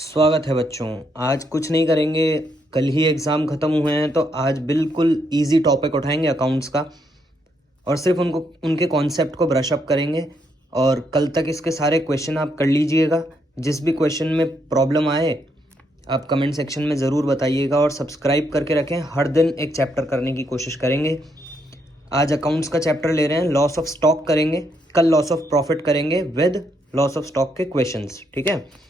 स्वागत है बच्चों। आज कुछ नहीं करेंगे, कल ही एग्ज़ाम ख़त्म हुए हैं तो आज बिल्कुल इजी टॉपिक उठाएंगे अकाउंट्स का और सिर्फ उनके कॉन्सेप्ट को ब्रश अप करेंगे। और कल तक इसके सारे क्वेश्चन आप कर लीजिएगा। जिस भी क्वेश्चन में प्रॉब्लम आए आप कमेंट सेक्शन में ज़रूर बताइएगा और सब्सक्राइब करके रखें। हर दिन एक चैप्टर करने की कोशिश करेंगे। आज अकाउंट्स का चैप्टर ले रहे हैं, लॉस ऑफ स्टॉक करेंगे, कल लॉस ऑफ प्रॉफिट करेंगे विद लॉस ऑफ स्टॉक के क्वेश्चंस। ठीक है,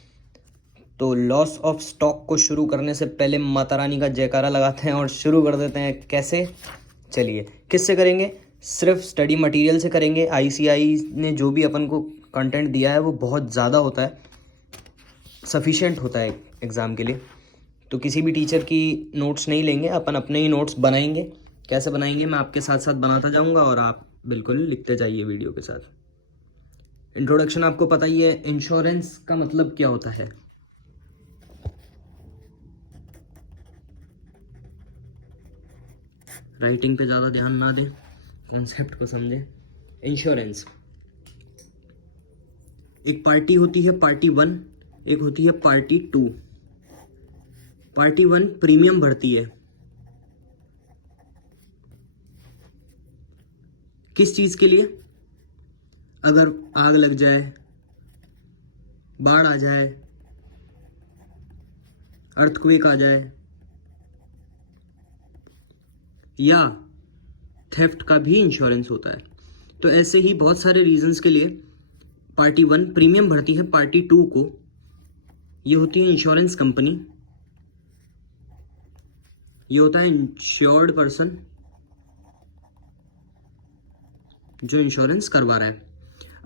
तो लॉस ऑफ स्टॉक को शुरू करने से पहले माता रानी का जयकारा लगाते हैं और शुरू कर देते हैं। कैसे? चलिए, किससे करेंगे? सिर्फ स्टडी मटेरियल से करेंगे। आईसीआई ने जो भी अपन को कंटेंट दिया है वो बहुत ज़्यादा होता है, सफिशिएंट होता है एग्ज़ाम के लिए। तो किसी भी टीचर की नोट्स नहीं लेंगे, अपन अपने ही नोट्स बनाएंगे। कैसे बनाएंगे मैं आपके साथ साथ बनाता जाऊँगा और आप बिल्कुल लिखते जाइए वीडियो के साथ। इंट्रोडक्शन आपको पता ही है, इंश्योरेंस का मतलब क्या होता है। राइटिंग पे ज़्यादा ध्यान ना दें, कॉन्सेप्ट को समझें। इंश्योरेंस, एक पार्टी होती है पार्टी वन, एक होती है party two. Party one premium भरती है किस चीज़ के लिए? अगर आग लग जाए, बाढ़ आ जाए, अर्थक्वेक आ जाए या थेफ्ट का भी इंश्योरेंस होता है। तो ऐसे ही बहुत सारे रीजंस के लिए पार्टी वन प्रीमियम भरती है पार्टी टू को। ये होती है इंश्योरेंस कंपनी, ये होता है इंश्योर्ड पर्सन जो इंश्योरेंस करवा रहा है।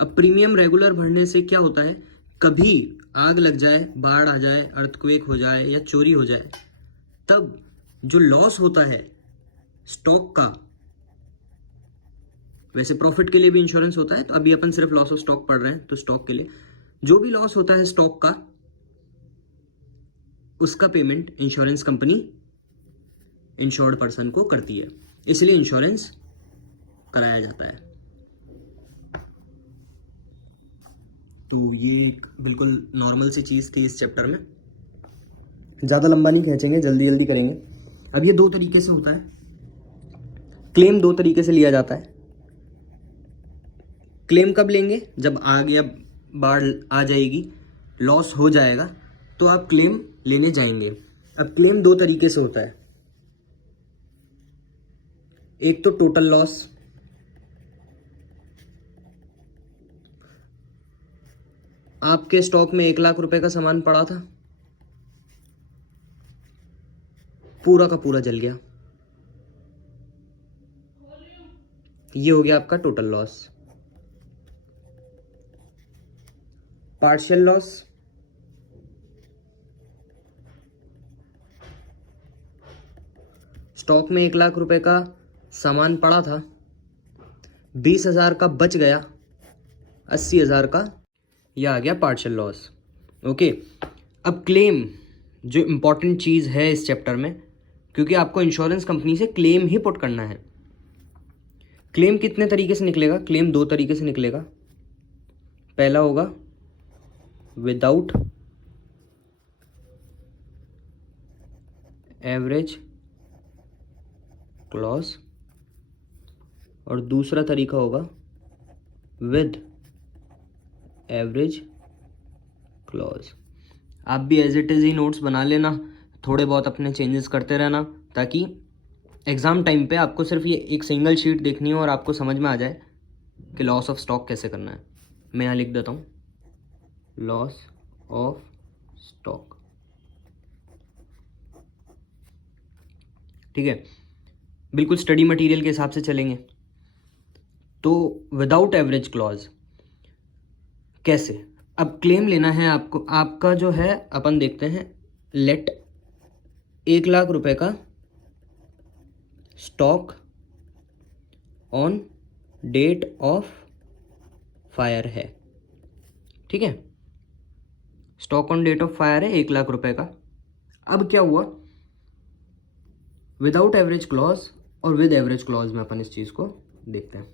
अब प्रीमियम रेगुलर भरने से क्या होता है, कभी आग लग जाए, बाढ़ आ जाए, अर्थक्वेक हो जाए या चोरी हो जाए, तब जो लॉस होता है स्टॉक का, वैसे प्रॉफिट के लिए भी इंश्योरेंस होता है, तो अभी अपन सिर्फ लॉस ऑफ स्टॉक पढ़ रहे हैं, तो स्टॉक के लिए जो भी लॉस होता है स्टॉक का, उसका payment insurance company insured person को करती है, इसलिए इंश्योरेंस कराया जाता है। तो ये एक बिल्कुल नॉर्मल सी चीज़ थी इस चैप्टर में, ज़्यादा लंबा नहीं खींचेंगे, जल्दी जल्दी करेंगे। अब ये दो तरीके से होता है, क्लेम दो तरीके से लिया जाता है। क्लेम कब लेंगे? जब आग या बाढ़ आ जाएगी, लॉस हो जाएगा, तो आप क्लेम लेने जाएंगे। अब क्लेम दो तरीके से होता है, एक तो टोटल लॉस, आपके स्टॉक में 1,00,000 रुपए का सामान पड़ा था, पूरा का पूरा जल गया, ये हो गया आपका total loss. Partial loss, stock में 1,00,000 रुपए का सामान पड़ा था, 20,000 का बच गया, 80,000 का, यह आ गया पार्शियल लॉस। ओके, अब क्लेम जो इम्पॉर्टेंट चीज़ है इस चैप्टर में, क्योंकि आपको इंश्योरेंस कंपनी से क्लेम ही पुट करना है। क्लेम कितने तरीके से निकलेगा? क्लेम दो तरीके से निकलेगा। पहला होगा विदाउट एवरेज क्लॉज और दूसरा तरीका होगा विद एवरेज क्लॉज। आप भी एज इट इज़ ही नोट्स बना लेना, थोड़े बहुत अपने चेंजेस करते रहना, ताकि एग्ज़ाम टाइम पे आपको सिर्फ ये एक सिंगल शीट देखनी हो और आपको समझ में आ जाए कि लॉस ऑफ स्टॉक कैसे करना है। मैं यहाँ लिख देता हूँ, लॉस ऑफ स्टॉक। ठीक है, बिल्कुल स्टडी मटेरियल के हिसाब से चलेंगे। तो विदाउट एवरेज क्लॉज कैसे? अब क्लेम लेना है आपको, आपका जो है अपन देखते हैं, लेट 1,00,000 रुपए का stock on date of fire है। ठीक है, stock on date of fire है 1,00,000 रुपए का। अब क्या हुआ, विदाउट एवरेज क्लॉज और विद एवरेज क्लॉज में अपन इस चीज़ को देखते हैं।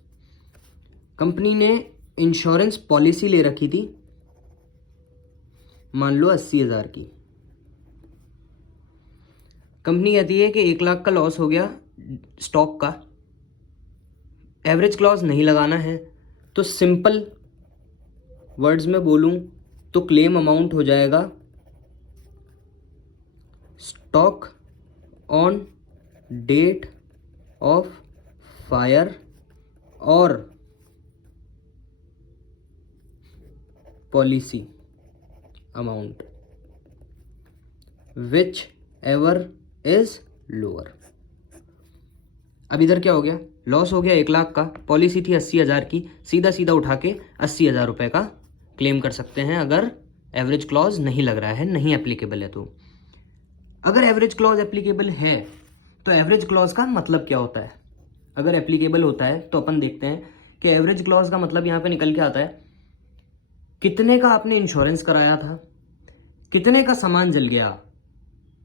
कंपनी ने इंश्योरेंस पॉलिसी ले रखी थी, मान लो 80,000 की, कंपनी कहती है कि 1 लाख का लॉस हो गया स्टॉक का, एवरेज क्लॉज नहीं लगाना है, तो सिंपल वर्ड्स में बोलूं तो क्लेम अमाउंट हो जाएगा stock on date of fire और policy amount whichever is lower. अब इधर क्या हो गया, लॉस हो गया 1 लाख का, पॉलिसी थी 80,000 की, सीधा सीधा उठा के 80,000 रुपये का क्लेम कर सकते हैं अगर एवरेज क्लॉज नहीं लग रहा है, नहीं एप्लीकेबल है। तो अगर एवरेज क्लॉज एप्लीकेबल है तो एवरेज क्लॉज का मतलब क्या होता है, अगर एप्लीकेबल होता है तो अपन देखते हैं कि एवरेज क्लॉज का मतलब यहाँ पे निकल के आता है कितने का आपने इंश्योरेंस कराया था, कितने का सामान जल गया,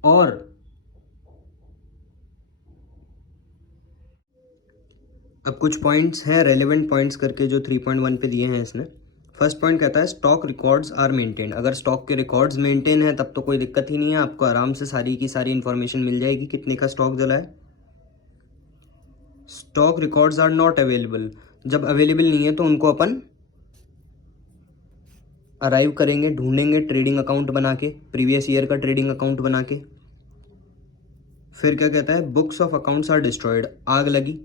और अब कुछ पॉइंट्स हैं रेलेवेंट पॉइंट्स करके जो 3.1 पे दिए हैं इसने। फर्स्ट पॉइंट कहता है स्टॉक रिकॉर्ड्स आर मेंटेन। अगर स्टॉक के रिकॉर्ड्स मेंटेन है तब तो कोई दिक्कत ही नहीं है, आपको आराम से सारी की सारी इंफॉर्मेशन मिल जाएगी कितने का स्टॉक जला है। Stock records are not available, जब अवेलेबल नहीं है तो उनको अपन अराइव करेंगे, ढूंढेंगे ट्रेडिंग अकाउंट बना के, प्रीवियस ईयर का ट्रेडिंग अकाउंट बना के। फिर क्या कहता है books of accounts are destroyed, आग लगी,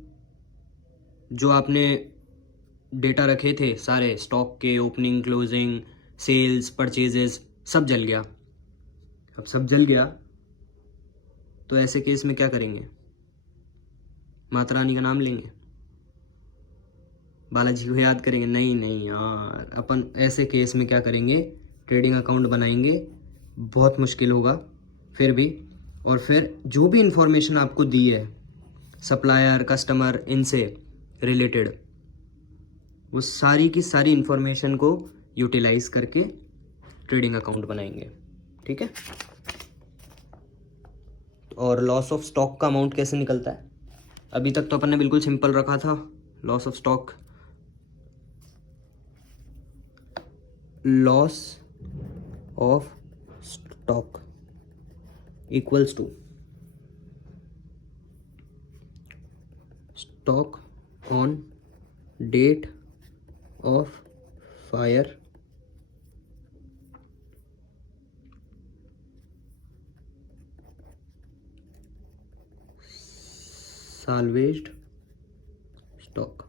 जो आपने डेटा रखे थे सारे स्टॉक के, ओपनिंग क्लोजिंग सेल्स परचेजेस, सब जल गया। अब सब जल गया तो ऐसे केस में क्या करेंगे, माता रानी का नाम लेंगे, बालाजी को याद करेंगे? नहीं नहीं यार, अपन ऐसे केस में क्या करेंगे, ट्रेडिंग अकाउंट बनाएंगे, बहुत मुश्किल होगा फिर भी, और फिर जो भी इंफॉर्मेशन आपको दी है सप्लायर कस्टमर इनसे रिलेटेड, वो सारी की सारी इंफॉर्मेशन को यूटिलाइज करके ट्रेडिंग अकाउंट बनाएंगे। ठीक है, और लॉस ऑफ स्टॉक का अमाउंट कैसे निकलता है, अभी तक तो अपन ने बिल्कुल सिंपल रखा था, loss of stock, loss of stock equals to stock on date of fire salvaged stock.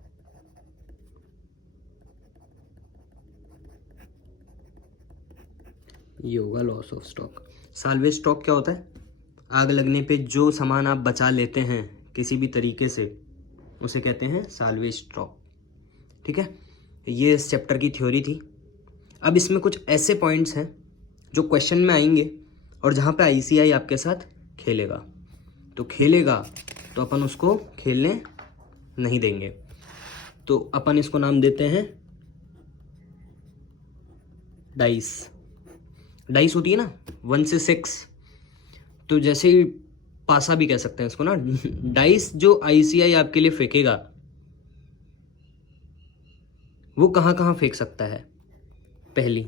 ये होगा loss of stock. Salvage stock क्या होता है, आग लगने पे जो सामान आप बचा लेते हैं किसी भी तरीके से उसे कहते हैं साल्वेज स्टॉक। ठीक है, ये इस चैप्टर की थ्योरी थी। अब इसमें कुछ ऐसे पॉइंट्स हैं जो क्वेश्चन में आएंगे और जहाँ पे आईसीआई आपके साथ खेलेगा, तो खेलेगा तो अपन उसको खेलने नहीं देंगे। तो अपन इसको नाम देते हैं डाइस। डाइस होती है ना 1 से 6, तो जैसे ही पासा भी कह सकते हैं इसको ना। डाइस जो आईसीआई आपके लिए फेंकेगा वो कहाँ कहाँ फेंक सकता है, पहली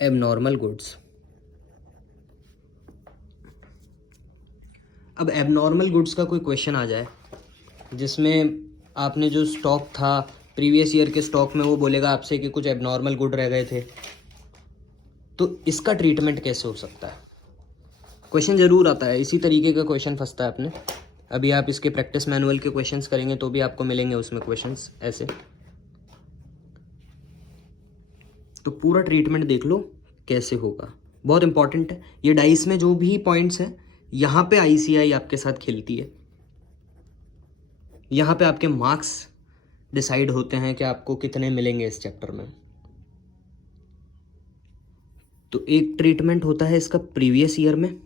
एबनॉर्मल गुड्स। अब एबनॉर्मल गुड्स का कोई क्वेश्चन आ जाए जिसमें आपने जो स्टॉक था प्रीवियस ईयर के स्टॉक में, वो बोलेगा आपसे कि कुछ एबनॉर्मल गुड रह गए थे, तो इसका ट्रीटमेंट कैसे हो सकता है, क्वेश्चन जरूर आता है। इसी तरीके का क्वेश्चन फंसता है अपने, अभी आप इसके प्रैक्टिस मैनुअल के क्वेश्चंस करेंगे तो भी आपको मिलेंगे उसमें क्वेश्चंस ऐसे। तो पूरा ट्रीटमेंट देख लो कैसे होगा, बहुत इंपॉर्टेंट है। ये डाइस में जो भी पॉइंट्स हैं यहाँ पे आईसीआई आपके साथ खेलती है, यहाँ पे आपके मार्क्स डिसाइड होते हैं कि आपको कितने मिलेंगे इस चैप्टर में। तो एक ट्रीटमेंट होता है इसका प्रीवियस ईयर में,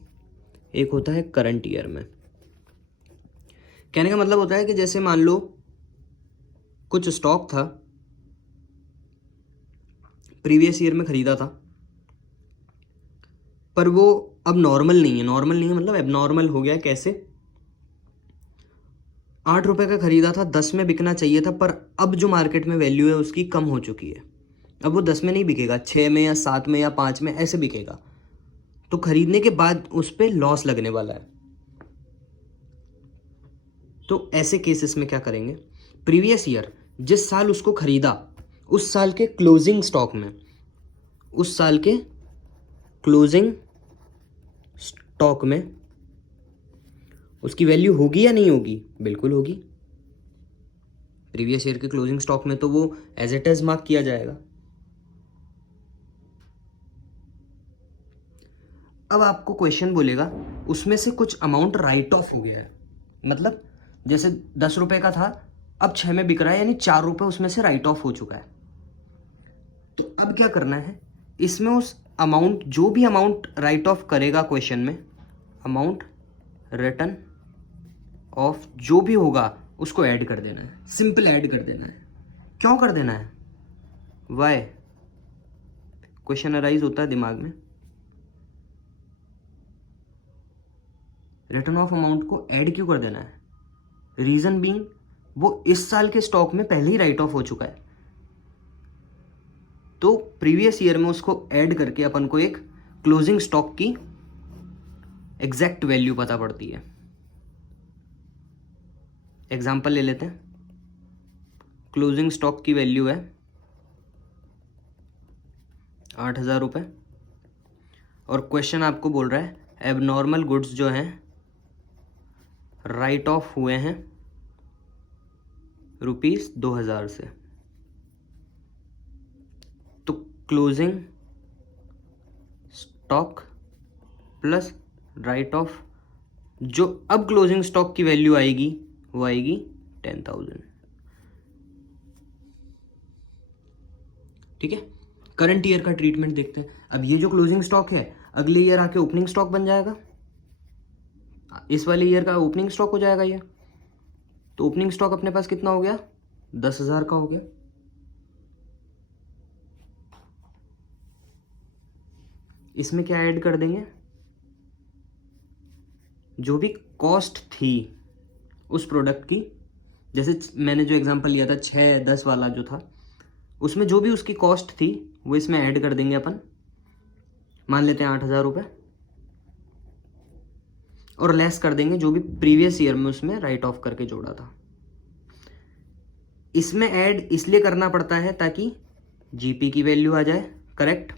एक होता है करंट ईयर में। कहने का मतलब होता है कि जैसे मान लो कुछ स्टॉक था प्रीवियस ईयर में खरीदा था, पर वो अब नॉर्मल नहीं है। नॉर्मल नहीं है मतलब एबनॉर्मल हो गया। कैसे, 8 रुपए का खरीदा था, 10 में बिकना चाहिए था, पर अब जो मार्केट में वैल्यू है उसकी कम हो चुकी है, अब वो 10 में नहीं बिकेगा, 6 में या 7 में या 5 में ऐसे बिकेगा, तो खरीदने के बाद उस पर लॉस लगने वाला है। तो ऐसे केसेस में क्या करेंगे, प्रीवियस ईयर जिस साल उसको खरीदा उस साल के क्लोजिंग स्टॉक में, उस साल के क्लोजिंग स्टॉक में उसकी वैल्यू होगी या नहीं होगी? बिल्कुल होगी। प्रीवियस ईयर के क्लोजिंग स्टॉक में तो वो एज इट इज मार्क किया जाएगा। अब आपको क्वेश्चन बोलेगा उसमें से कुछ अमाउंट राइट ऑफ हो गया है, मतलब जैसे 10 रुपए का था, अब 6 में बिक रहा है, यानी 4 रुपए उसमें से राइट ऑफ हो चुका है। तो अब क्या करना है, इसमें उस अमाउंट, जो भी अमाउंट राइट ऑफ करेगा क्वेश्चन में, अमाउंट रिटर्न ऑफ जो भी होगा उसको ऐड कर देना है, सिंपल ऐड कर देना है। क्यों कर देना है? वाई? क्वेश्चन अराइज होता है दिमाग में, रिटर्न ऑफ अमाउंट को ऐड क्यों कर देना है? रीजन बीइंग वो इस साल के स्टॉक में पहले ही राइट ऑफ हो चुका है, तो प्रीवियस ईयर में उसको ऐड करके अपन को एक क्लोजिंग स्टॉक की एग्जैक्ट वैल्यू पता पड़ती है। एग्जांपल ले लेते हैं, क्लोजिंग स्टॉक की वैल्यू है 8,000 रुपये, और क्वेश्चन आपको बोल रहा है एबनॉर्मल गुड्स जो हैं राइट ऑफ हुए हैं ₹2,000 से। तो closing stock plus right of, जो अब क्लोजिंग स्टॉक की वैल्यू आएगी वो आएगी 10,000। ठीक है, करंट ईयर का ट्रीटमेंट देखते हैं। अब ये जो क्लोजिंग स्टॉक है अगले ईयर आके ओपनिंग स्टॉक बन जाएगा, इस वाले ईयर का ओपनिंग स्टॉक हो जाएगा ये। तो ओपनिंग स्टॉक अपने पास कितना हो गया? 10,000 का हो गया। इसमें क्या ऐड कर देंगे, जो भी कॉस्ट थी उस प्रोडक्ट की, जैसे मैंने जो एग्जांपल लिया था 6-10 वाला जो था, उसमें जो भी उसकी कॉस्ट थी वो इसमें ऐड कर देंगे अपन। मान लेते हैं 8,000 रुपये, और लेस कर देंगे जो भी प्रीवियस ईयर में उसमें राइट ऑफ करके जोड़ा था। इसमें ऐड इसलिए करना पड़ता है ताकि जीपी की वैल्यू आ जाए करेक्ट,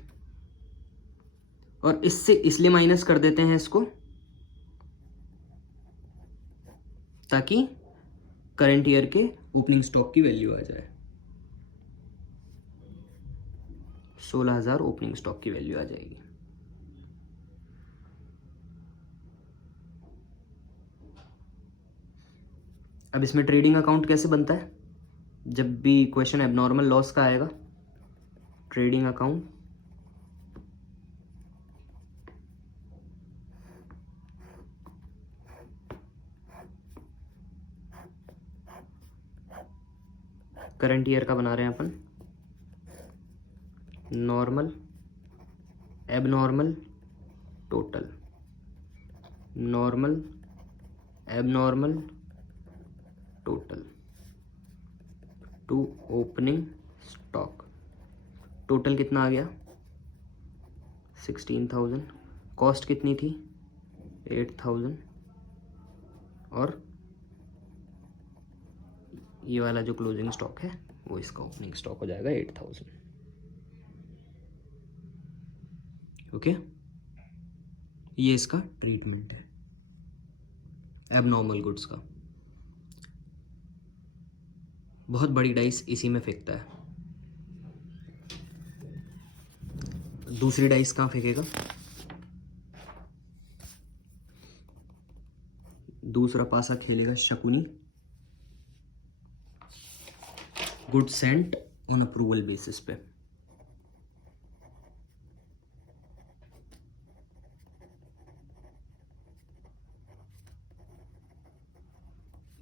और इससे इसलिए माइनस कर देते हैं इसको ताकि करंट ईयर के ओपनिंग स्टॉक की वैल्यू आ जाए। 16,000 ओपनिंग स्टॉक की वैल्यू आ जाएगी। अब इसमें ट्रेडिंग अकाउंट कैसे बनता है? जब भी क्वेश्चन एबनॉर्मल लॉस का आएगा, ट्रेडिंग अकाउंट करंट ईयर का बना रहे हैं अपन, normal, abnormal, total, normal, abnormal, total to opening stock. Total कितना आ गया? 16,000। कॉस्ट कितनी थी? 8,000। और ये वाला जो क्लोजिंग स्टॉक है वो इसका ओपनिंग स्टॉक हो जाएगा 8,000। ओके, ये इसका ट्रीटमेंट है एबनॉर्मल गुड्स का। बहुत बड़ी डाइस इसी में फेंकता है। दूसरी डाइस कहाँ फेंकेगा? दूसरा पासा खेलेगा Shakuni, good Saint on approval basis पे।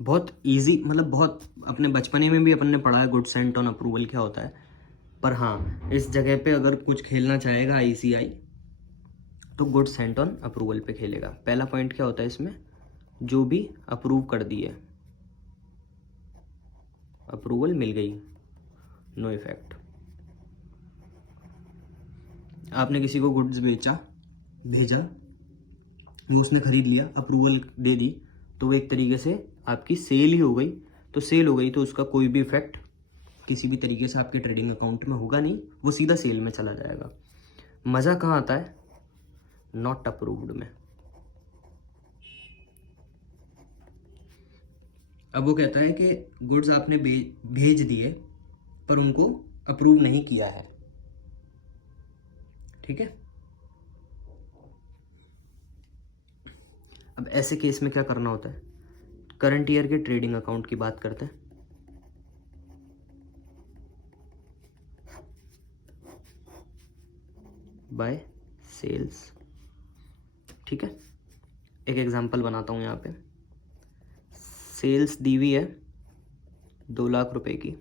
बहुत इजी, मतलब बहुत अपने बचपने में भी अपन ने पढ़ा है गुड सेंट ऑन अप्रूवल क्या होता है, पर हाँ इस जगह पे अगर कुछ खेलना चाहेगा आईसीआई तो गुड सेंट ऑन अप्रूवल पे खेलेगा। पहला पॉइंट क्या होता है इसमें, जो भी अप्रूव कर दिए, अप्रूवल मिल गई, नो इफेक्ट। आपने किसी को गुड्स भेजा, वो उसने खरीद लिया, अप्रूवल दे दी, तो वो एक तरीके से आपकी सेल ही हो गई। तो सेल हो गई तो उसका कोई भी इफेक्ट किसी भी तरीके से आपके ट्रेडिंग अकाउंट में होगा नहीं, वो सीधा सेल में चला जाएगा। मज़ा कहाँ आता है? नॉट अप्रूव्ड में। अब वो कहता है कि गुड्स आपने भेज दिए पर उनको अप्रूव नहीं किया है, ठीक है। अब ऐसे केस में क्या करना होता है? करंट ईयर के ट्रेडिंग अकाउंट की बात करते हैं। बाय सेल्स, ठीक है। एक एग्जांपल बनाता हूँ यहाँ पे। सेल्स दी हुई है 2 लाख रुपए की,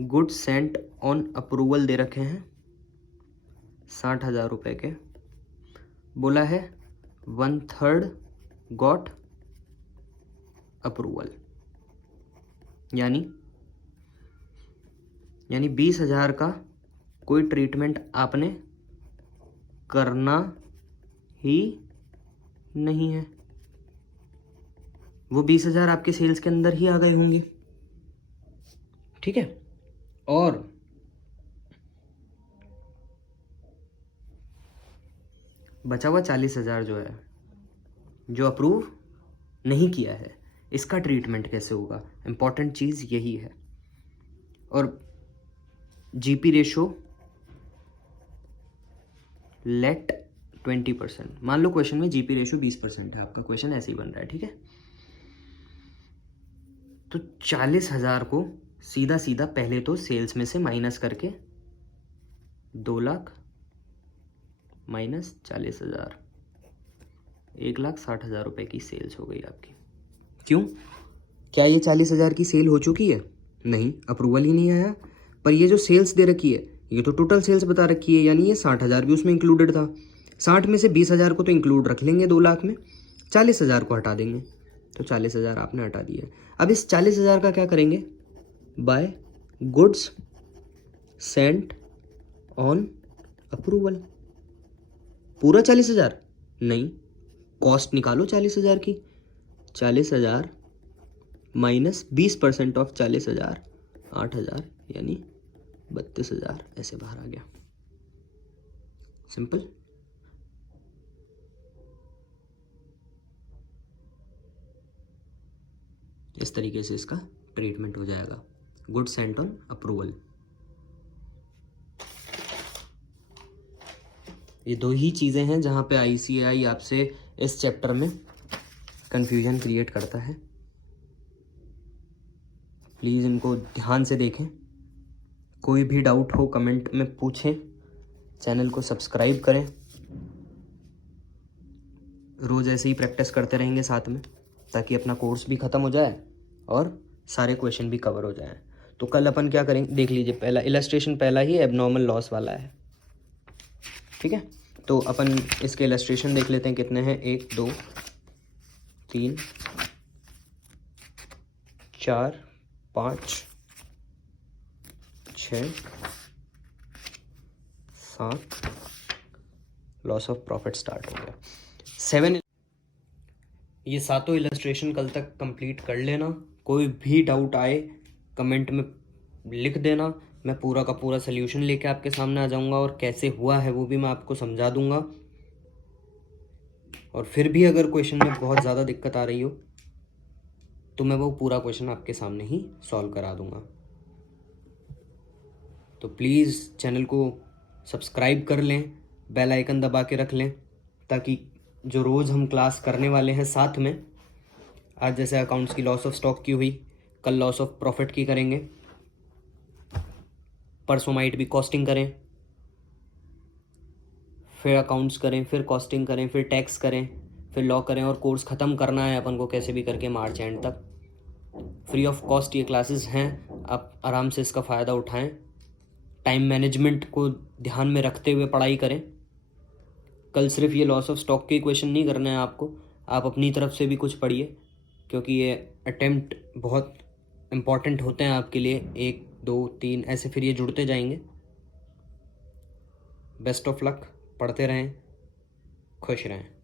गुड्स सेंट ऑन अप्रूवल दे रखे हैं 60,000 रुपए के। बोला है 1/3 गॉट अप्रूवल, यानी 20,000 का कोई ट्रीटमेंट आपने करना ही नहीं है। वो 20,000 आपके सेल्स के अंदर ही आ गए होंगे, ठीक है। और बचा हुआ 40,000 जो है, जो अप्रूव नहीं किया है, इसका ट्रीटमेंट कैसे होगा? इंपॉर्टेंट चीज़ यही है। और जीपी रेशो लेट 20%। मान लो क्वेश्चन में जीपी रेशो 20% है, आपका क्वेश्चन ऐसे ही बन रहा है, ठीक है। तो 40,000 को सीधा सीधा पहले तो सेल्स में से माइनस करके 2 लाख माइनस 40,000, 1,60,000 रुपए की सेल्स हो गई आपकी। क्यों? क्या ये 40,000 की सेल हो चुकी है? नहीं, अप्रूवल ही नहीं आया। पर ये जो सेल्स दे रखी है, ये तो टोटल सेल्स बता रखी है, यानी ये 60,000 भी उसमें इंक्लूडेड था। 60 में से 20,000 को तो इंक्लूड रख लेंगे 2 लाख में, 40,000 को हटा देंगे, तो 40,000 आपने हटा दिया। अब इस 40,000 का क्या करेंगे? By goods sent on approval. पूरा 40,000 नहीं, कॉस्ट निकालो 40,000 की। 40,000 माइनस 20% ऑफ 40,000, 8,000, यानी 32,000 ऐसे बाहर आ गया। सिंपल। इस तरीके से इसका ट्रीटमेंट हो जाएगा, गुड सेंट ऑन अप्रूवल। ये 2 ही चीज़ें हैं जहाँ पे ICAI आपसे इस चैप्टर में कंफ्यूजन क्रिएट करता है। प्लीज़ इनको ध्यान से देखें। कोई भी डाउट हो कमेंट में पूछें, चैनल को सब्सक्राइब करें। रोज़ ऐसे ही प्रैक्टिस करते रहेंगे साथ में, ताकि अपना कोर्स भी ख़त्म हो जाए और सारे क्वेश्चन भी कवर हो जाएं। तो कल अपन क्या करेंगे देख लीजिए। पहला इलस्ट्रेशन पहला ही एबनॉर्मल लॉस वाला है, ठीक है। तो अपन इसके इलस्ट्रेशन देख लेते हैं कितने हैं। 1 2 3 4 5 6 7, लॉस ऑफ प्रॉफिट स्टार्ट हो गया। 7। ये सातों इलस्ट्रेशन कल तक कंप्लीट कर लेना। कोई भी डाउट आए कमेंट में लिख देना, मैं पूरा का पूरा सल्यूशन लेके आपके सामने आ जाऊंगा और कैसे हुआ है वो भी मैं आपको समझा दूंगा। और फिर भी अगर क्वेश्चन में बहुत ज़्यादा दिक्कत आ रही हो तो मैं वो पूरा क्वेश्चन आपके सामने ही सॉल्व करा दूंगा। तो प्लीज़ चैनल को सब्सक्राइब कर लें, बेल आइकन दबा के रख लें, ताकि जो रोज़ हम क्लास करने वाले हैं साथ में, आज जैसे अकाउंट्स की लॉस ऑफ स्टॉक की हुई, कल लॉस ऑफ प्रॉफिट की करेंगे, परसों माइट भी कॉस्टिंग करें, फिर अकाउंट्स करें, फिर कॉस्टिंग करें, फिर टैक्स करें, फिर लॉ करें, और कोर्स ख़त्म करना है अपन को कैसे भी करके मार्च एंड तक। फ्री ऑफ कॉस्ट ये क्लासेस हैं, आप आराम से इसका फ़ायदा उठाएं। टाइम मैनेजमेंट को ध्यान में रखते हुए पढ़ाई करें। कल सिर्फ ये लॉस ऑफ स्टॉक के क्वेश्चन नहीं करना है आपको, आप अपनी तरफ से भी कुछ पढ़िए, क्योंकि ये अटेम्प्ट बहुत इम्पॉर्टेंट होते हैं आपके लिए। 1 2 3 ऐसे फिर ये जुड़ते जाएंगे। बेस्ट ऑफ लक, पढ़ते रहें, खुश रहें।